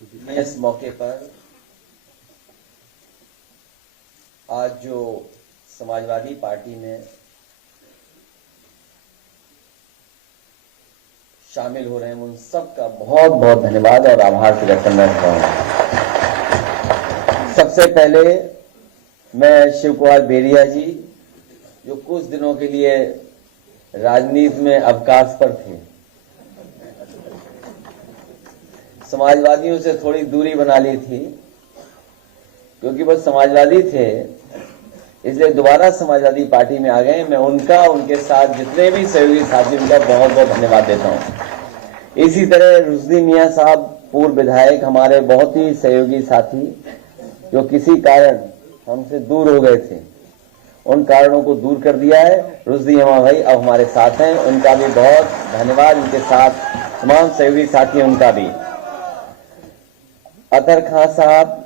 इस मौके पर आज जो समाजवादी पार्टी में शामिल हो रहे हैं उन सब का बहुत बहुत धन्यवाद और आभार व्यक्त करना चाहता हूं। सबसे पहले मैं शिव कुमार बेरिया जी, जो कुछ दिनों के लिए राजनीति में अवकाश पर थे, समाजवादियों से थोड़ी दूरी बना ली थी क्योंकि वो समाजवादी थे, इसलिए दोबारा समाजवादी पार्टी में आ गए। मैं उनका, उनके साथ जितने भी सहयोगी साथी, उनका बहुत बहुत धन्यवाद देता हूं। इसी तरह रुश्दी मियां साहब, पूर्व विधायक, हमारे बहुत ही सहयोगी साथी, जो किसी कारण हमसे दूर हो गए थे, उन कारणों को दूर कर दिया है। रुश्दी मियां भाई अब हमारे साथ हैं, उनका भी बहुत धन्यवाद। उनके साथ तमाम सहयोगी साथी, उनका भी। अतर खां साहब,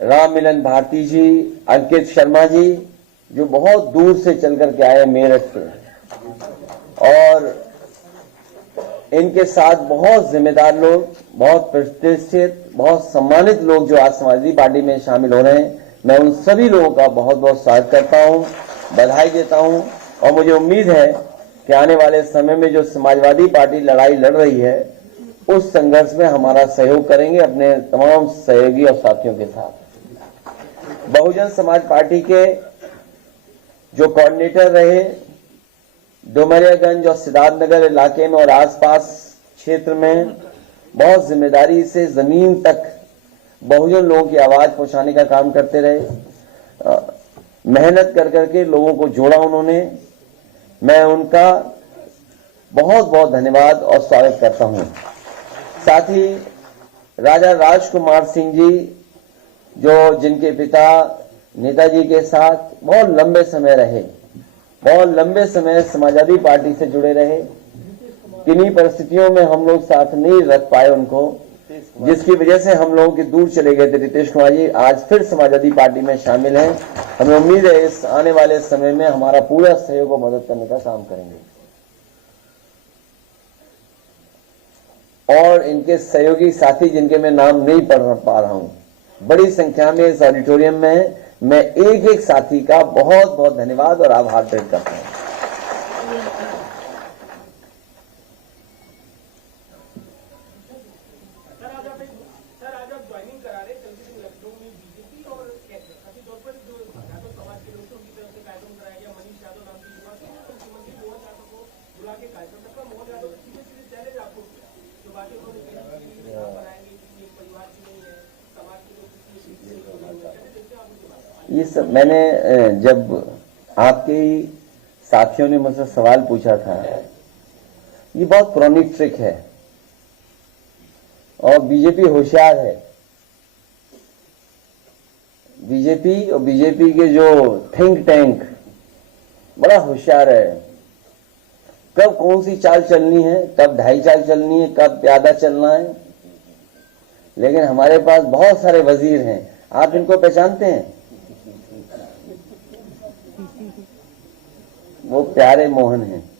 राम मिलन भारती जी, अंकित शर्मा जी, जो बहुत दूर से चल करके आए मेरठ से, और इनके साथ बहुत जिम्मेदार लोग, बहुत प्रतिष्ठित, बहुत सम्मानित लोग जो आज समाजवादी पार्टी में शामिल हो रहे हैं, मैं उन सभी लोगों का बहुत बहुत स्वागत करता हूं, बधाई देता हूं। और मुझे उम्मीद है कि आने वाले समय में जो समाजवादी पार्टी लड़ाई लड़ रही है, उस संघर्ष में हमारा सहयोग करेंगे अपने तमाम सहयोगी और साथियों के साथ। बहुजन समाज पार्टी के जो कोऑर्डिनेटर रहे, डुमरियागंज और सिद्धार्थनगर इलाके में और आसपास क्षेत्र में बहुत जिम्मेदारी से जमीन तक बहुजन लोगों की आवाज पहुंचाने का काम करते रहे। मेहनत कर करके लोगों को जोड़ा उन्होंने। मैं उनका बहुत बहुत धन्यवाद और स्वागत करता हूं। साथ ही राजा राजकुमार सिंह जी, जो जिनके पिता नेताजी के साथ बहुत लंबे समय रहे, बहुत लंबे समय समाजवादी पार्टी से जुड़े रहे, किन्हीं परिस्थितियों में हम लोग साथ नहीं रख पाए उनको, जिसकी वजह से हम लोगों के दूर चले गए थे। रितेश कुमार जी आज फिर समाजवादी पार्टी में शामिल हैं। हमें उम्मीद है इस आने वाले समय में हमारा पूरा सहयोग और मदद करने का काम करेंगे। और इनके सहयोगी साथी जिनके मैं नाम नहीं पढ़ पा रहा हूं, बड़ी संख्या में इस ऑडिटोरियम में, मैं एक एक साथी का बहुत बहुत धन्यवाद और आभार व्यक्त करता हूं। ये सब मैंने, जब आपके साथियों ने मुझसे सवाल पूछा था, ये बहुत पुरानी ट्रिक है और बीजेपी होशियार है। बीजेपी और बीजेपी के जो थिंक टैंक बड़ा होशियार है। कब कौन सी चाल चलनी है, कब ढाई चाल चलनी है, कब प्यादा चलना है। लेकिन हमारे पास बहुत सारे वजीर हैं, आप इनको पहचानते हैं? वो प्यारे मोहन हैं।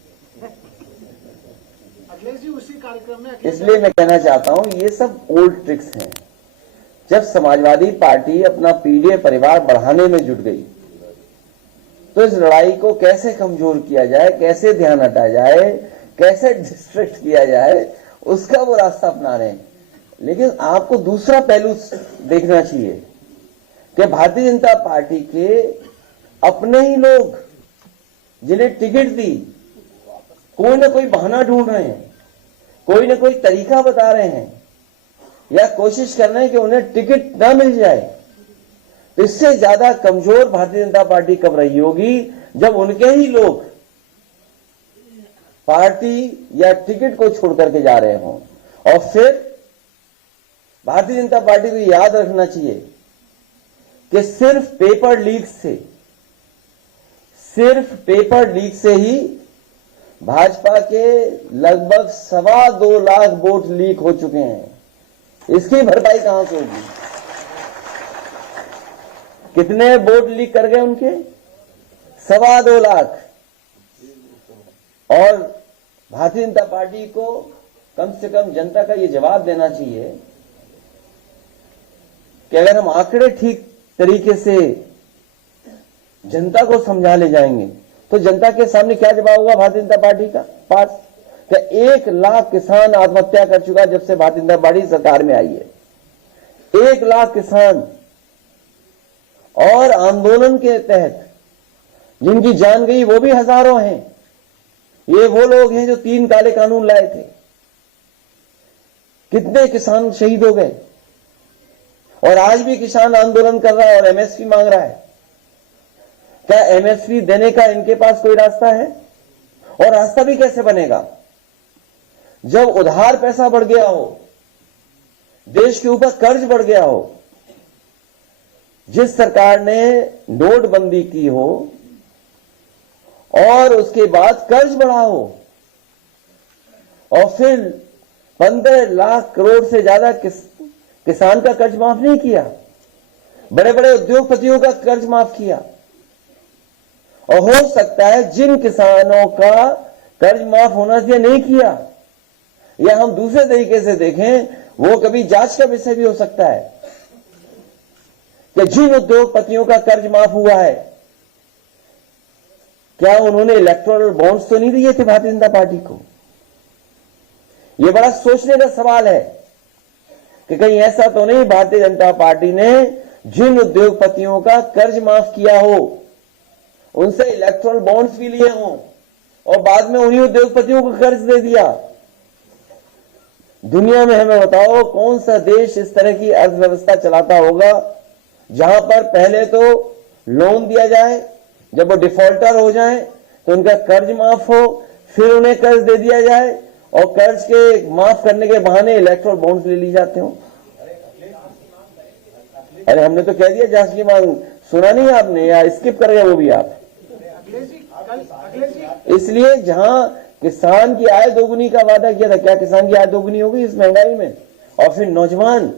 उसी कार्यक्रम में इसलिए मैं कहना चाहता हूं, ये सब ओल्ड ट्रिक्स हैं। जब समाजवादी पार्टी अपना पीढ़ी परिवार बढ़ाने में जुट गई, तो इस लड़ाई को कैसे कमजोर किया जाए, कैसे ध्यान हटाया जाए, कैसे डिस्ट्रैक्ट किया जाए, उसका वो रास्ता अपना रहे हैं। लेकिन आपको दूसरा पहलू देखना चाहिए कि भारतीय जनता पार्टी के अपने ही लोग जिन्हें टिकट दी, कोई ना कोई बहाना ढूंढ रहे हैं, कोई ना कोई तरीका बता रहे हैं, या कोशिश कर रहे हैं कि उन्हें टिकट ना मिल जाए। तो इससे ज्यादा कमजोर भारतीय जनता पार्टी कब रही होगी, जब उनके ही लोग पार्टी या टिकट को छोड़ करके जा रहे हों। और फिर भारतीय जनता पार्टी को याद रखना चाहिए कि सिर्फ पेपर लीक से ही भाजपा के लगभग 2.25 लाख वोट लीक हो चुके हैं। इसकी भरपाई कहां से होगी? कितने वोट लीक कर गए उनके? 2.25 लाख। और भारतीय जनता पार्टी को कम से कम जनता का ये जवाब देना चाहिए कि अगर हम आंकड़े ठीक तरीके से जनता को समझा ले जाएंगे तो जनता के सामने क्या जवाब होगा भारतीय जनता पार्टी का पास? क्या 1 लाख किसान आत्महत्या कर चुका जब से भारतीय जनता पार्टी सरकार में आई है। 1 लाख किसान, और आंदोलन के तहत जिनकी जान गई वो भी हजारों हैं। ये वो लोग हैं जो 3 काले कानून लाए थे। कितने किसान शहीद हो गए, और आज भी किसान आंदोलन कर रहा है और एमएसपी मांग रहा है। क्या एमएसपी देने का इनके पास कोई रास्ता है? और रास्ता भी कैसे बनेगा जब उधार पैसा बढ़ गया हो, देश के ऊपर कर्ज बढ़ गया हो। जिस सरकार ने नोटबंदी की हो और उसके बाद कर्ज बढ़ा हो, और फिर 15 लाख करोड़ से ज्यादा किसान का कर्ज माफ नहीं किया, बड़े बड़े उद्योगपतियों का कर्ज माफ किया। और हो सकता है जिन किसानों का कर्ज माफ होना चाहिए नहीं किया, या हम दूसरे तरीके से देखें, वो कभी जांच का विषय भी हो सकता है कि जिन उद्योगपतियों का कर्ज माफ हुआ है, क्या उन्होंने इलेक्टोरल बॉन्ड्स तो नहीं दिए थे भारतीय जनता पार्टी को? यह बड़ा सोचने का सवाल है कि कहीं ऐसा तो नहीं भारतीय जनता पार्टी ने जिन उद्योगपतियों का कर्ज माफ किया हो उनसे इलेक्टोरल बॉन्ड्स भी लिए हों और बाद में उन्हीं उद्योगपतियों को कर्ज दे दिया। दुनिया में हमें बताओ कौन सा देश इस तरह की अर्थव्यवस्था चलाता होगा जहां पर पहले तो लोन दिया जाए, जब वो डिफॉल्टर हो जाए तो उनका कर्ज माफ हो, फिर उन्हें कर्ज दे दिया जाए और कर्ज के माफ करने के बहाने इलेक्टोरल बॉन्ड्स ले ली जाते हो। अरे हमने तो कह दिया जांच की मांग, सुना नहीं आपने या स्किप कर गए वो भी आप? इसलिए जहां किसान की आय दोगुनी का वादा किया था, क्या किसान की आय दोगुनी होगी इस महंगाई में? और फिर नौजवान,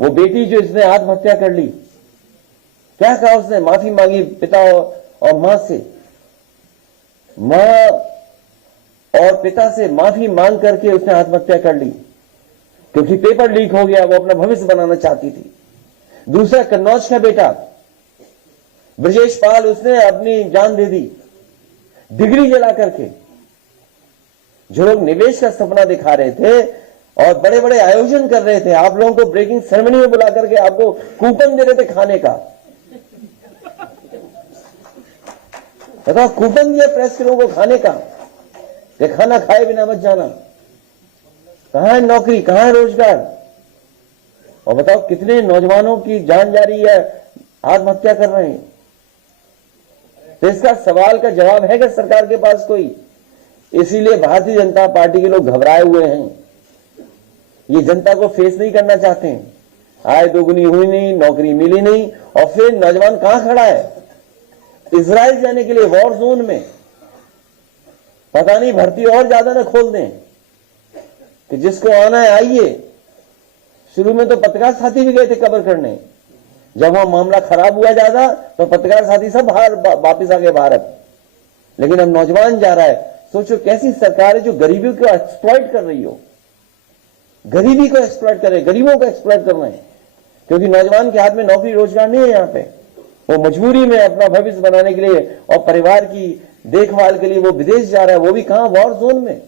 वो बेटी जो इसने आत्महत्या कर ली, क्या कहा उसने? माफी मांगी पिता और मां से, मां और पिता से माफी मांग करके उसने आत्महत्या कर ली क्योंकि पेपर लीक हो गया, वो अपना भविष्य बनाना चाहती थी। दूसरा कन्नौज का बेटा ब्रजेश पाल, उसने अपनी जान दे दी डिग्री जला करके। जो लोग निवेश का सपना दिखा रहे थे और बड़े बड़े आयोजन कर रहे थे, आप लोगों को ब्रेकिंग सेरेमनी में बुला करके आपको कूपन दे रहे थे खाने का, बताओ, कूपन दिया प्रेस के लोगों को खाने का कि खाना खाए बिना मत जाना। कहां है नौकरी, कहां है रोजगार? और बताओ कितने नौजवानों की जान जा रही है, आत्महत्या कर रहे हैं। तो इसका सवाल का जवाब है कि सरकार के पास कोई? इसीलिए भारतीय जनता पार्टी के लोग घबराए हुए हैं, ये जनता को फेस नहीं करना चाहते हैं। आय दोगुनी हुई नहीं, नौकरी मिली नहीं, और फिर नौजवान कहां खड़ा है? इजराइल जाने के लिए वॉर जोन में। पता नहीं भर्ती और ज्यादा ना खोल दें कि जिसको आना है आइए। शुरू में तो पत्रकार साथी भी गए थे कवर करने, जब वहां मामला खराब हुआ ज्यादा तो पत्रकार साथी सब बाहर वापिस आ गए भारत। लेकिन अब नौजवान जा रहा है। सोचो कैसी सरकार है जो गरीबी को एक्सप्लॉइट कर रही हो, गरीबी को एक्सप्लॉइट कर रहे, गरीबों को एक्सप्लॉइट कर रहे हैं, क्योंकि नौजवान के हाथ में नौकरी रोजगार नहीं है। यहां पे वो मजबूरी में अपना भविष्य बनाने के लिए और परिवार की देखभाल के लिए वो विदेश जा रहा है, वो भी कहां? वॉर जोन में।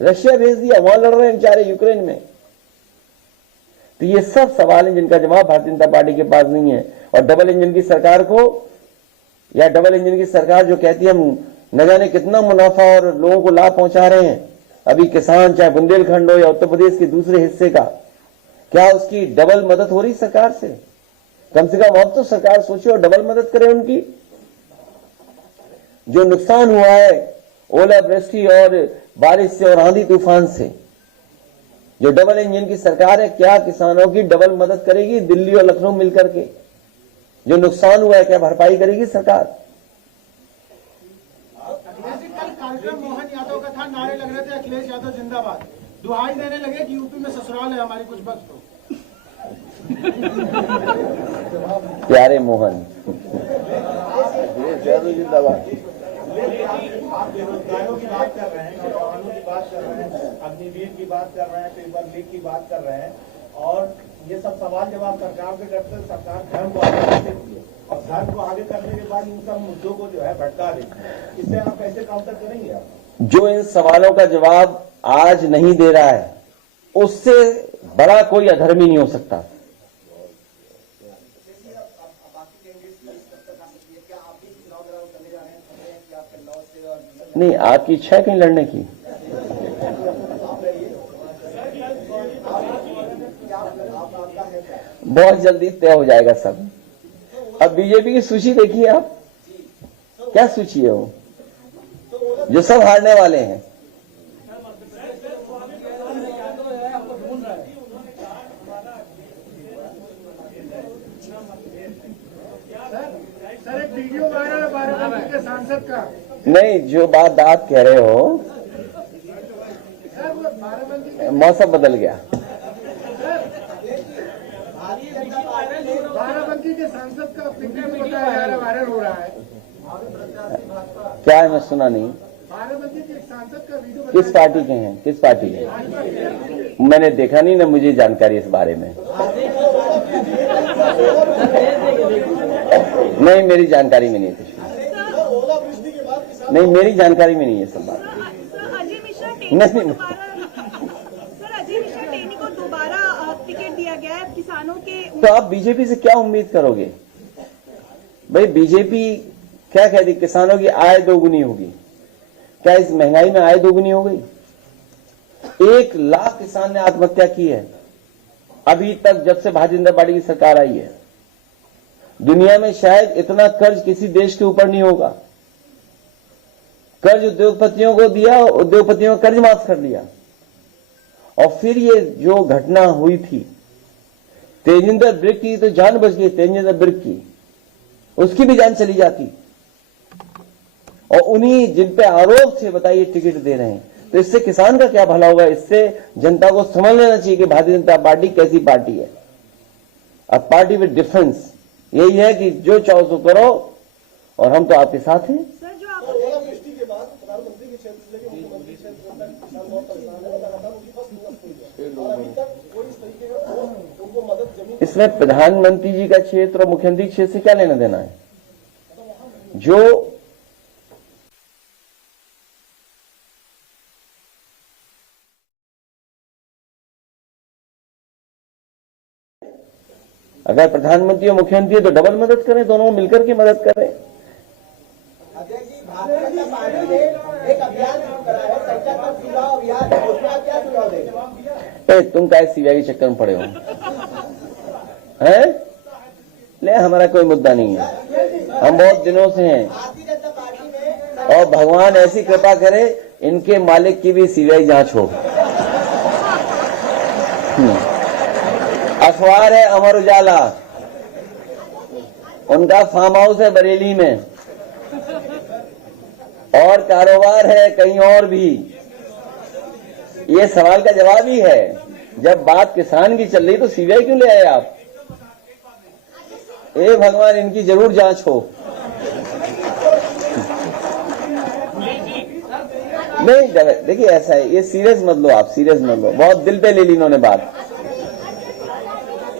रशिया भेज दिया, वहां लड़ रहे हैं बेचारे यूक्रेन में। तो ये सब सवाल हैं जिनका जवाब भारतीय जनता पार्टी के पास नहीं है। और डबल इंजन की सरकार को, या डबल इंजन की सरकार जो कहती है हम न जाने कितना मुनाफा और लोगों को लाभ पहुंचा रहे हैं, अभी किसान चाहे बुंदेलखंड हो या उत्तर प्रदेश के दूसरे हिस्से का, क्या उसकी डबल मदद हो रही सरकार से? कम से कम अब तो सरकार सोचे और डबल मदद करे उनकी। जो नुकसान हुआ है ओलावृष्टि और बारिश से और आंधी तूफान से, जो डबल इंजन की सरकार है, क्या किसानों की डबल मदद करेगी? दिल्ली और लखनऊ मिलकर के जो नुकसान हुआ है क्या भरपाई करेगी सरकार? अखिलेश जी, कल कार्यक्रम मोहन यादव का था, नारे लग रहे थे अखिलेश यादव जिंदाबाद, दुहाई देने लगे कि यूपी में ससुराल है हमारी, कुछ वक्त तो। प्यारे मोहन जिंदाबाद। आप बेरोजगारों की बात कर रहे हैं, नौजवानों की बात कर रहे हैं, अग्निवीर की बात कर रहे हैं, पेपर लीक की बात कर रहे हैं, और ये सब सवाल जवाब सरकार से करते हैं, सरकार धर्म को आगे करती है और धर्म को आगे करने के बाद इन सब मुद्दों को जो है भटका देती है। इससे आप कैसे काउंटर करेंगे आप? जो इन सवालों का जवाब आज नहीं दे रहा है, उससे बड़ा कोई अधर्मी नहीं हो सकता। नहीं, आपकी इच्छा है कहीं लड़ने की? बहुत जल्दी तय हो जाएगा सब। अब बीजेपी की सूची देखिए आप, क्या सूची है वो, जो सब हारने वाले हैं। सर एक वीडियो वायरल है बाराबंकी के सांसद का। नहीं, जो बात आप कह रहे हो, सर वो बाराबंकी मौसम बदल गया। बाराबंकी के सांसद का वीडियो बताया जा रहा है, वायरल हो रहा है। क्या है, मैं सुना नहीं। बाराबंकी के एक सांसद का वीडियो किस पार्टी के हैं, किस पार्टी के? मैंने देखा नहीं ना, मुझे जानकारी इस बारे में नहीं, मेरी जानकारी में नहीं है कुछ। नहीं, मेरी जानकारी में नहीं है सब बात। अजय मिश्रा टेनी को दोबारा टिकट दिया गया है किसानों के। तो आप बीजेपी से क्या उम्मीद करोगे भाई? बीजेपी क्या कहती, किसानों की आय दोगुनी होगी। क्या इस महंगाई में आय दोगुनी हो गई? 1 लाख किसान ने आत्महत्या की है अभी तक, जब से भारतीय जनता पार्टी की सरकार आई है। दुनिया में शायद इतना कर्ज किसी देश के ऊपर नहीं होगा। कर्ज उद्योगपतियों को दिया, उद्योगपतियों का कर्ज माफ कर दिया। और फिर ये जो घटना हुई थी तेजिंदर ब्रिक की, तो जान बच गई तेजिंदर ब्रिक की, उसकी भी जान चली जाती। और उन्हीं जिन पे आरोप थे, बताइए, टिकट दे रहे हैं। तो इससे किसान का क्या भला होगा? इससे जनता को समझ लेना चाहिए कि भारतीय जनता पार्टी कैसी पार्टी है। अब पार्टी विद डिफरेंस यही है कि जो चाहो सो करो और हम तो आपके साथ हैं। सर जो आप ओलावृष्टि के बाद प्रधानमंत्री के क्षेत्र से लेकर मुख्यमंत्री क्षेत्र तक किसान बहुत परेशान है, लगातार उनकी फसल नष्ट हुई है और अभी तक कोई इस तरीके का उनको मदद जमीन। इसमें प्रधानमंत्री जी का क्षेत्र और मुख्यमंत्री क्षेत्र से क्या लेना देना है? जो अगर प्रधानमंत्री और मुख्यमंत्री है तो डबल मदद करें, दोनों मिलकर के मदद करें। अजय जी, भारतीय जनता पार्टी ने एक अभियान शुरू करा है, सच्चा कर चुनाव अभियान, उसमें आप क्या सुझाव देंगे? तुम क्या सीबीआई के चक्कर में पड़े हो? हैं? ले, हमारा कोई मुद्दा नहीं है, हम बहुत दिनों से हैं। भारतीय जनता पार्टी में और भगवान ऐसी कृपा करे इनके मालिक की भी सीबीआई जांच हो। अखबार है अमर उजाला, उनका फार्म हाउस है बरेली में और कारोबार है कहीं और भी। ये सवाल का जवाब ही है। जब बात किसान की चल रही तो सीबीआई क्यों ले आए आप? ए भगवान, इनकी जरूर जांच हो। नहीं, देखिए ऐसा है, ये सीरियस मत लो आप, सीरियस मत लो। बहुत दिल पे ले ली इन्होंने बात।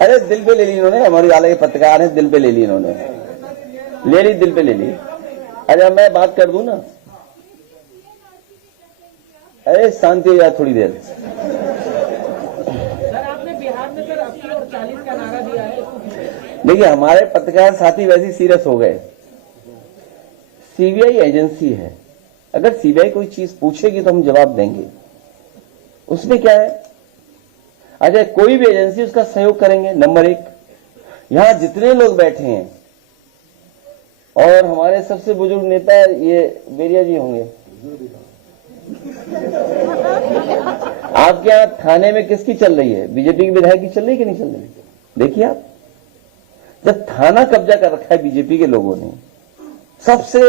अरे दिल पे ले ली इन्होंने, हमारे वाले के पत्रकार हैं, दिल पे ले ली इन्होंने, ले ली, दिल पे ले ली। अरे मैं बात कर दूं ना? अरे शांति हो जाए थोड़ी देर। सर आपने बिहार में सर 80 और 40 का नारा दिया है, देखिए हमारे पत्रकार साथी वैसे सीरियस हो गए। सीबीआई एजेंसी है, अगर सीबीआई कोई चीज पूछेगी तो हम जवाब देंगे, उसमें क्या है? अच्छा, कोई भी एजेंसी उसका सहयोग करेंगे। नंबर 1, यहां जितने लोग बैठे हैं और हमारे सबसे बुजुर्ग नेता ये बेरिया जी होंगे। आपके यहां थाने में किसकी चल रही है? बीजेपी की विधायक की चल रही है कि नहीं चल रही? देखिए आप, जब थाना कब्जा कर रखा है बीजेपी के लोगों ने, सबसे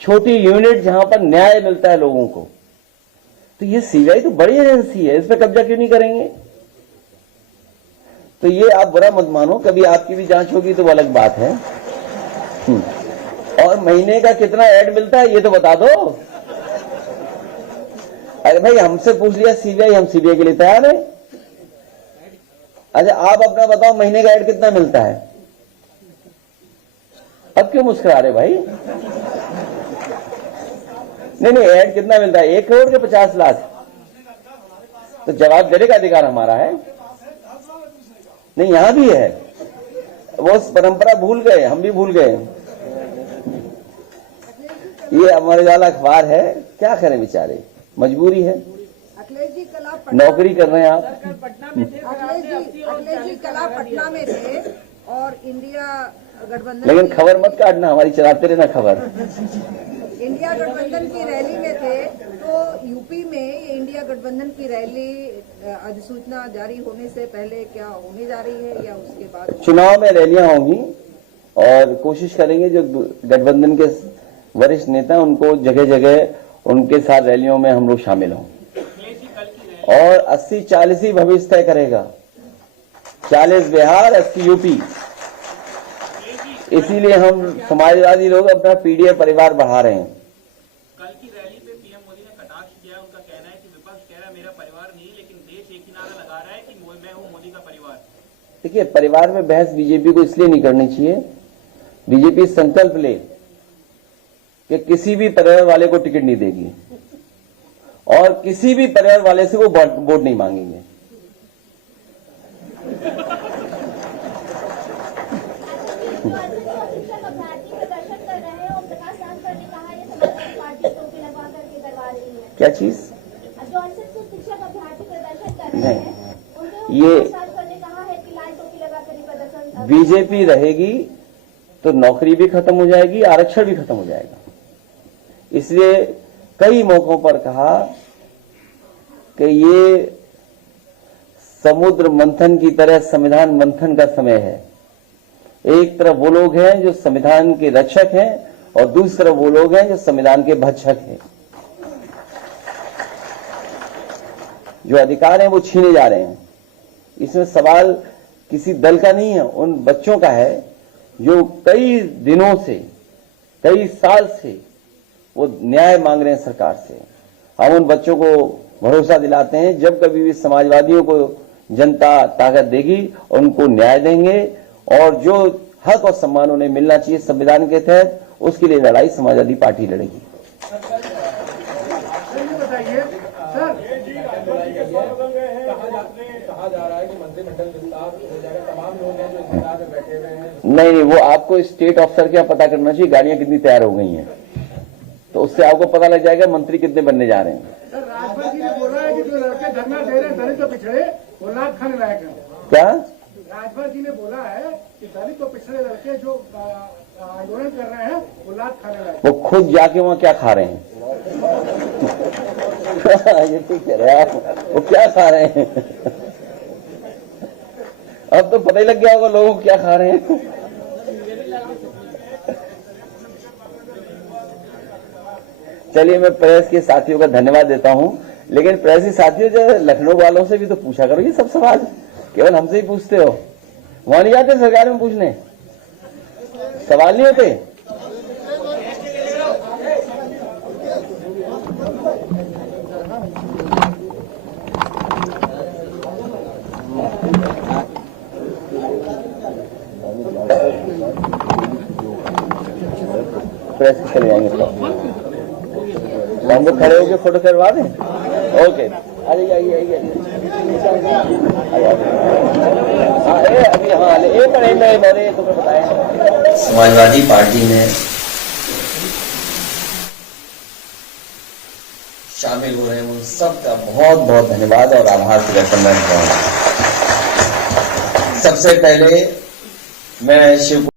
छोटी यूनिट जहां पर न्याय मिलता है लोगों को, तो ये सीबीआई तो बड़ी एजेंसी है, इस पर कब्जा क्यों नहीं करेंगे? तो ये आप बुरा मत मानो, कभी आपकी भी जांच होगी तो वो अलग बात है। और महीने का कितना ऐड मिलता है ये तो बता दो। अरे भाई, हमसे पूछ लिया सीबीआई, हम सीबीआई के लिए तैयार है। अच्छा आप अपना बताओ, महीने का ऐड कितना मिलता है? अब क्यों मुस्कुरा रहे भाई? नहीं, ऐड कितना मिलता है? 1 करोड़ के 50 लाख? तो जवाब देने का अधिकार हमारा है। नहीं, यहां भी है। वो परंपरा भूल गए, हम भी भूल गए। ये अमर उजाला अखबार है, क्या करें बेचारे, मजबूरी है। अखिलेश जी कल आप नौकरी कर रहे हैं आप। पटना में थे, अखिलेश जी कल आप पटना में थे और इंडिया गठबंधन लेकिन खबर मत काटना, हमारी चलाते रहना खबर। इंडिया गठबंधन की रैली में थे, तो यूपी में ये इंडिया गठबंधन की रैली अधिसूचना जारी होने से पहले क्या होने जा रही है या उसके बाद? चुनाव में रैलियां होंगी और कोशिश करेंगे जो गठबंधन के वरिष्ठ नेता हैं, उनको जगह जगह उनके साथ रैलियों में हम लोग शामिल हों। और 80-40 ही भविष्य तय करेगा, 40 बिहार, 80 यूपी। इसीलिए हम समाजवादी लोग अपना पीडीए परिवार बढ़ा रहे हैं। कल की रैली पे पीएम मोदी ने कटाक्ष किया। उनका कहना है कि विपक्ष कह रहा है मेरा परिवार नहीं, लेकिन देश एक ही नारा लगा रहा है कि मैं हूं मोदी का परिवार। देखिए, परिवार में बहस बीजेपी को इसलिए नहीं करनी चाहिए। बीजेपी संकल्प ले कि किसी भी परिवार वाले को टिकट नहीं देगी और किसी भी परिवार वाले से वो वोट नहीं मांगेंगे। क्या चीज? जो शिक्षक अभ्यर्थी प्रदर्शन कर रहे हैं, ये कहा है कि लाल टोपी लगाकर प्रदर्शन बीजेपी रहेगी तो नौकरी भी खत्म हो जाएगी, आरक्षण भी खत्म हो जाएगा। इसलिए कई मौकों पर कहा कि ये समुद्र मंथन की तरह संविधान मंथन का समय है। एक तरफ वो लोग हैं जो संविधान के रक्षक हैं और दूसरी तरफ वो लोग हैं जो संविधान के भक्षक हैं। जो अधिकार हैं वो छीने जा रहे हैं। इसमें सवाल किसी दल का नहीं है, उन बच्चों का है जो कई दिनों से, कई साल से वो न्याय मांग रहे हैं सरकार से। हम उन बच्चों को भरोसा दिलाते हैं, जब कभी भी समाजवादियों को जनता ताकत देगी उनको न्याय देंगे और जो हक और सम्मान उन्हें मिलना चाहिए संविधान के तहत, उसके लिए लड़ाई समाजवादी पार्टी लड़ेगी। कहा जा रहा है कि मंत्रिमंडल विस्तार हो जाएगा, तमाम लोग हैं जो इंतजार में बैठे हुए हैं। नहीं, वो आपको स्टेट ऑफिसर क्या पता करना चाहिए गाड़ियां कितनी तैयार हो गई हैं, तो उससे आपको पता लग जाएगा मंत्री कितने बनने जा रहे हैं। सर, राजभर जी ने बोला है कि जो लड़के धरना दे रहे हैं दलित और पिछड़े, वो लात खाने लायक है। क्या राजभर जी ने बोला है कि दलित और पिछड़े लड़के जो आंदोलन कर रहे हैं वो लात खाने लायक। वो खुद जाके वहां क्या खा रहे हैं? ये ठीक कह रहे हैं आप, वो क्या खा रहे हैं? अब तो पता ही लग गया होगा लोगों को क्या खा रहे हैं। चलिए, मैं प्रेस के साथियों का धन्यवाद देता हूं, लेकिन प्रेस के साथियों जो लखनऊ वालों से भी तो पूछा करो ये सब सवाल, केवल हमसे ही पूछते हो। वहां नहीं जाते सरकार में पूछने? सवाल नहीं होते? प्रेस चले जाएंगे तो हम लोग खड़े होकर फोटो करवा दें। ओके, आइए आइए आइए अभी हाँ एक तुम्हें बताया। समाजवादी पार्टी में शामिल हो रहे हैं उन सबका बहुत बहुत धन्यवाद और आभार प्रकट करना चाहूंगा। सबसे पहले मैं शिव